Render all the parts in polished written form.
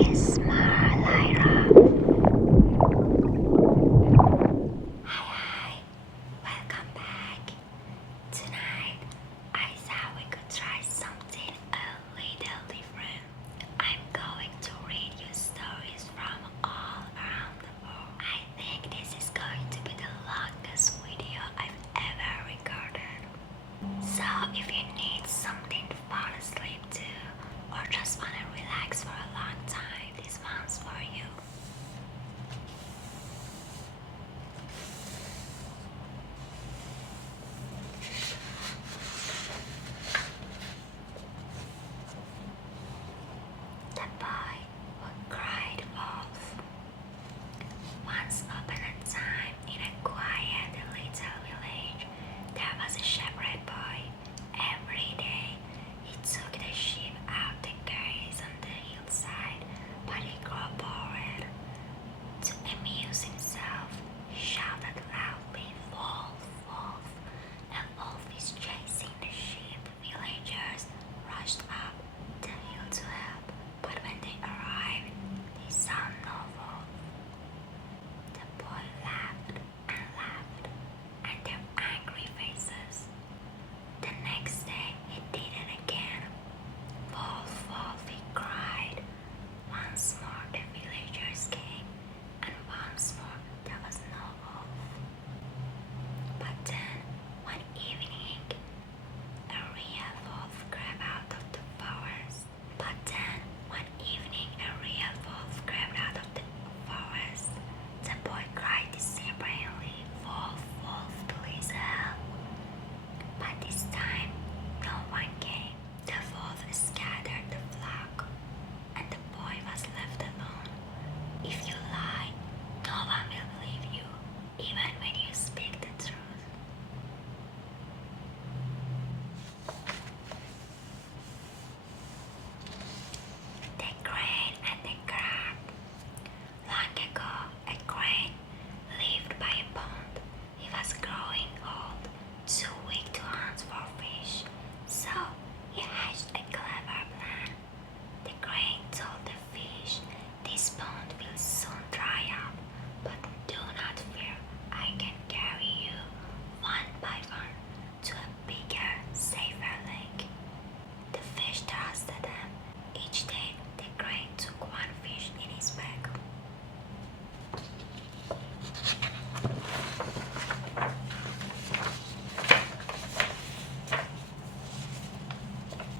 is Marlyra. Hi, welcome back. Tonight, I thought we could try something a little different. I'm going to read you stories from all around the world. I think this is going to be the longest video I've ever recorded. So if you need something to fall asleep to, or just want to relax for a long time, this one's for you. The boy who cried wolf. Once upon a time, in a quiet little village, there was a shepherd boy. Every day, he took the sheep out to graze on the hillside, but he grew bored. To amuse himself, he shouted loudly, "Wolf, wolf!" A wolf is chasing the sheep. Villagers rushed up the hill to help, but when they arrived, they saw no wolf. The boy laughed and laughed at their angry faces. The next day, he did it again. "Wolf, wolf!" he cried. Once more, the villagers came, and once more, there was no wolf. But then, one evening, a real wolf crept out of the forest. But then, one evening, a real wolf crept out of the forest. The boy cried desperately, "Wolf, wolf, please help!" But this time, no one came. The wolf scattered the flock, and the boy was left alone. If you lie, no one will believe you, even when you speak the truth. The crane and the crab. Long ago, a crane lived by a pond. He was growing old, too weak to hunt for fish, so he hatched a clever plan. The crane told the fish, "This pond will soon dry up, but do not fear, I can carry you one by one to a bigger, safer lake." The fish trusted them. Each day, the crane took one fish in his bag.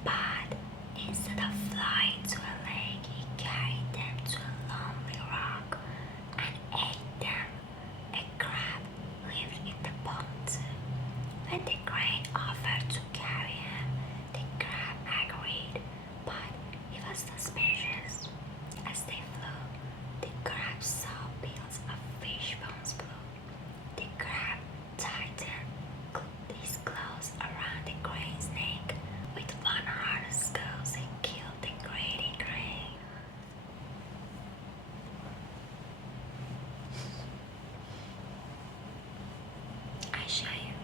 But instead of flying to a lake, he carried them to a lonely rock and ate them. A crab lived in the pond too. When the crane offered to carry him, the crab agreed, but he was suspicious. As they flew, the crab saw bills of fish bones blue. The crab tightened his claws around the crane's neck. With one hard squeeze, he killed the greedy crane. I show you.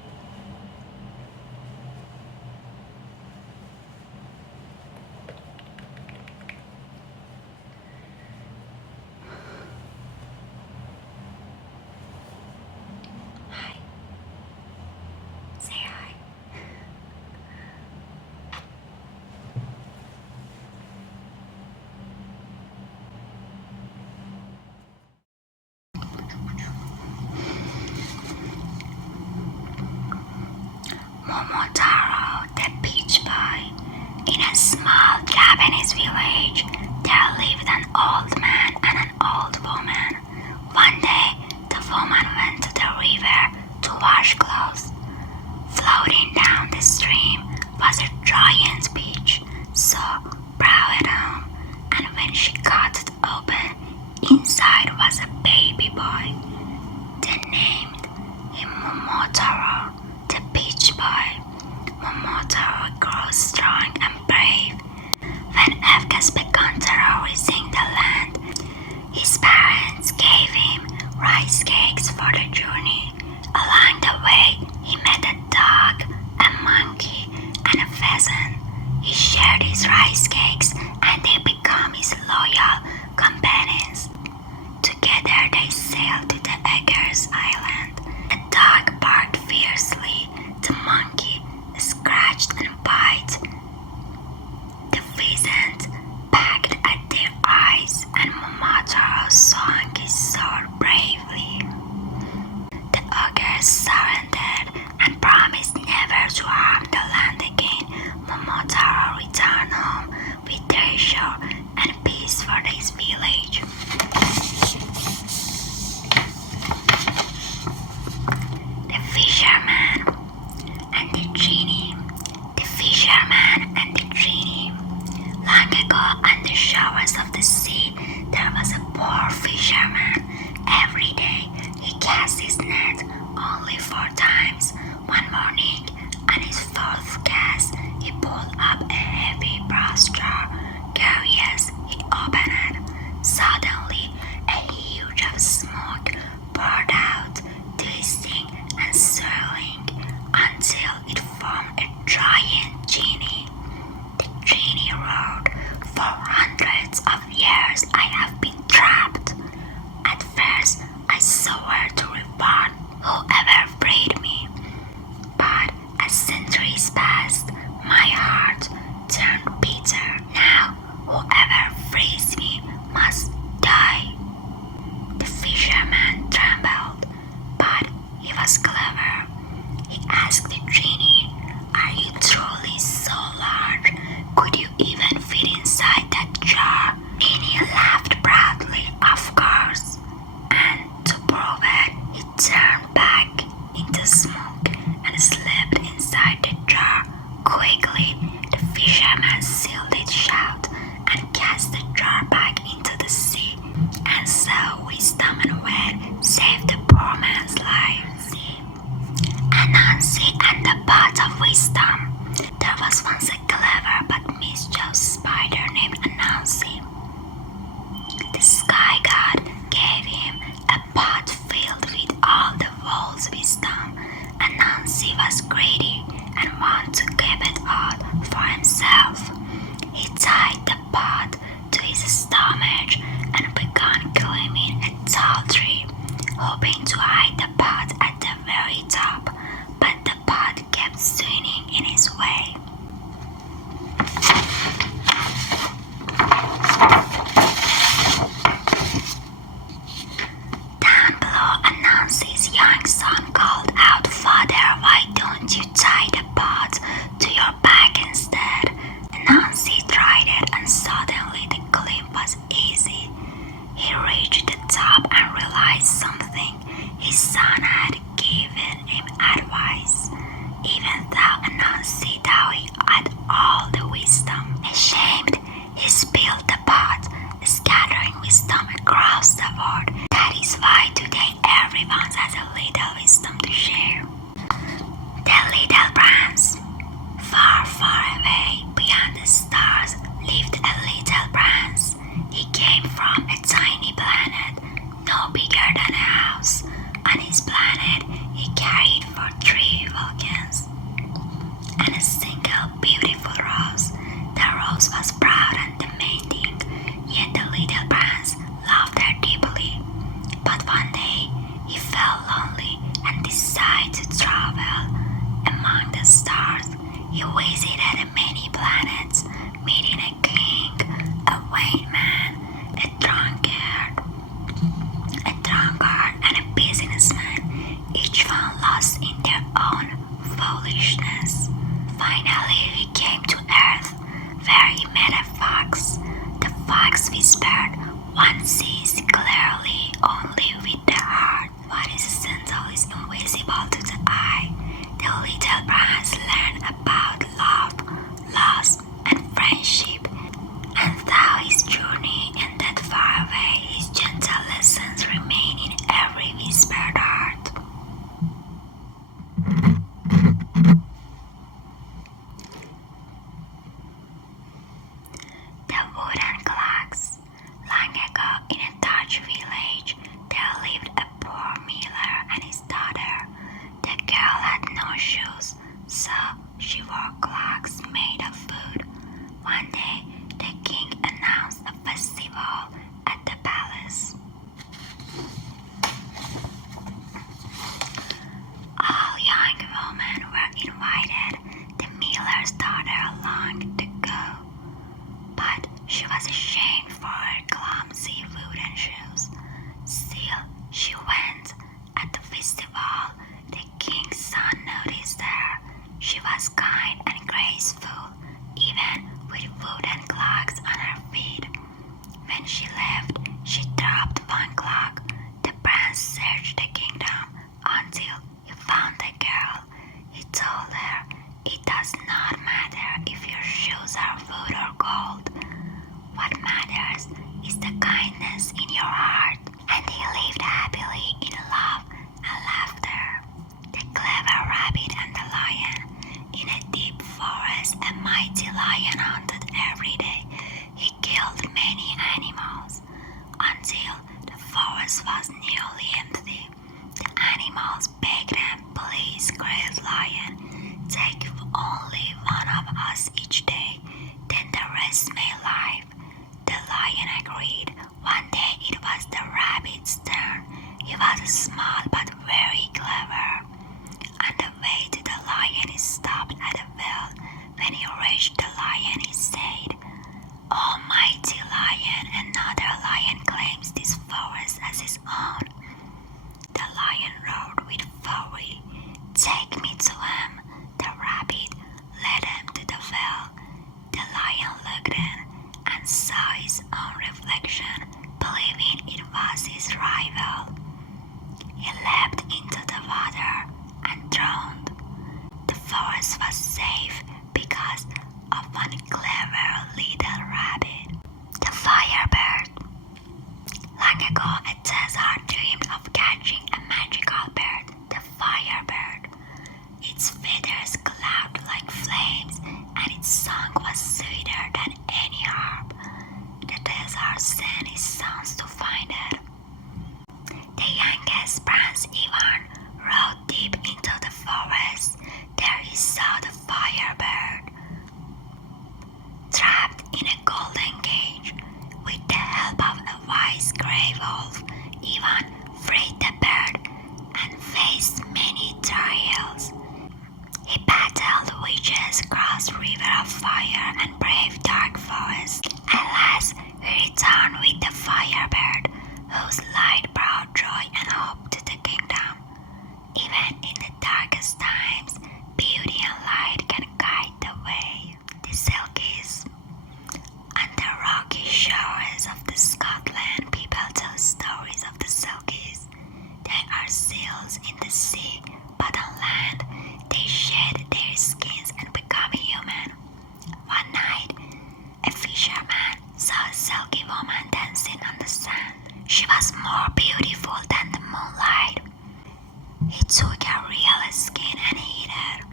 of years I have been trapped. At first, I swore to reward whoever freed me, but as centuries passed, my heart turned bitter. Now, whoever frees me must die. The fisherman trembled, but he was clever. He asked the genie, "Are you truly so large? Could you even fit inside that jar?" Genie laughed proudly, "Of course." And to prove it, he turned back into smoke and slipped inside the jar. Quickly, the fisherman sealed it shut and cast the jar back into the sea. And so wisdom and wit saved the poor man's life. Anansi and the Pot of Wisdom. There was once a clever but mischievous spider named Anansi. The sky god gave him a pot filled with all the world's wisdom. Anansi was greedy and wanted to keep it all for himself. He tied the pot to his stomach and began climbing a tall tree, hoping to hide the pot at the very top, but the pot kept swinging in his way. Down below, Anansi's young son called out, "Father, why don't you tie the pot to your back instead?" Anansi tried it, and suddenly the climb was easy. He reached the top and realized something. His son had given him advice, even though Anansi thought he had all the wisdom. Ashamed, he spilled the pot, scattering wisdom across the world. That is why today everyone has a little wisdom to share. The Little Prince. Far, far away, beyond the stars, lived a little prince. He came from a tiny planet, no bigger than a house. On his planet, he cared for 3 volcanoes and a single beautiful rose. The rose was proud and demanding, yet the little prince loved her deeply. But one day, he fell sent his sons to find it. The youngest prince Ivan rode deep into the forest. There he saw the firebird, trapped in a golden cage. With the help of a wise grey wolf, Ivan freed the bird and faced many trials. He battled witches, crossed river of fire, and braved dark forests. At last, he returned with the firebird, whose light brought joy and hope to the kingdom. Even in the darkest times, beauty and light can guide the way. The Selkies. On the rocky shores of the Scotland, people tell stories of the Selkies. They are seals in the sea, but on land, they shed their skins and become human. One night, a fisherman saw a Selkie woman dancing on the sand. She was more beautiful than the moonlight. He took her real skin and hid her.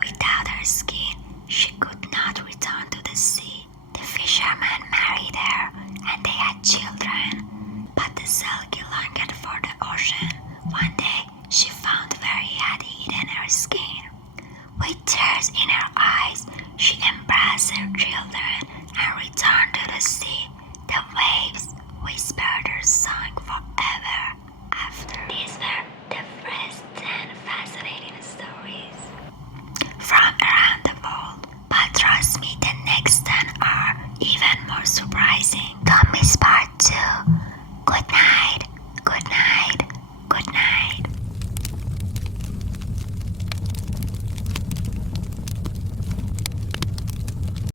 Without her skin, she could not return to the sea. The fisherman married her, and they had children. But the Selkie longed for the ocean. One day, she found where he had hidden her skin. With tears in her eyes, she embraced her children and returned to the sea. The waves whispered her song forever after. These were the first 10 fascinating stories from around the world. But trust me, the next 10 are even more surprising. Don't miss part 2. Good night.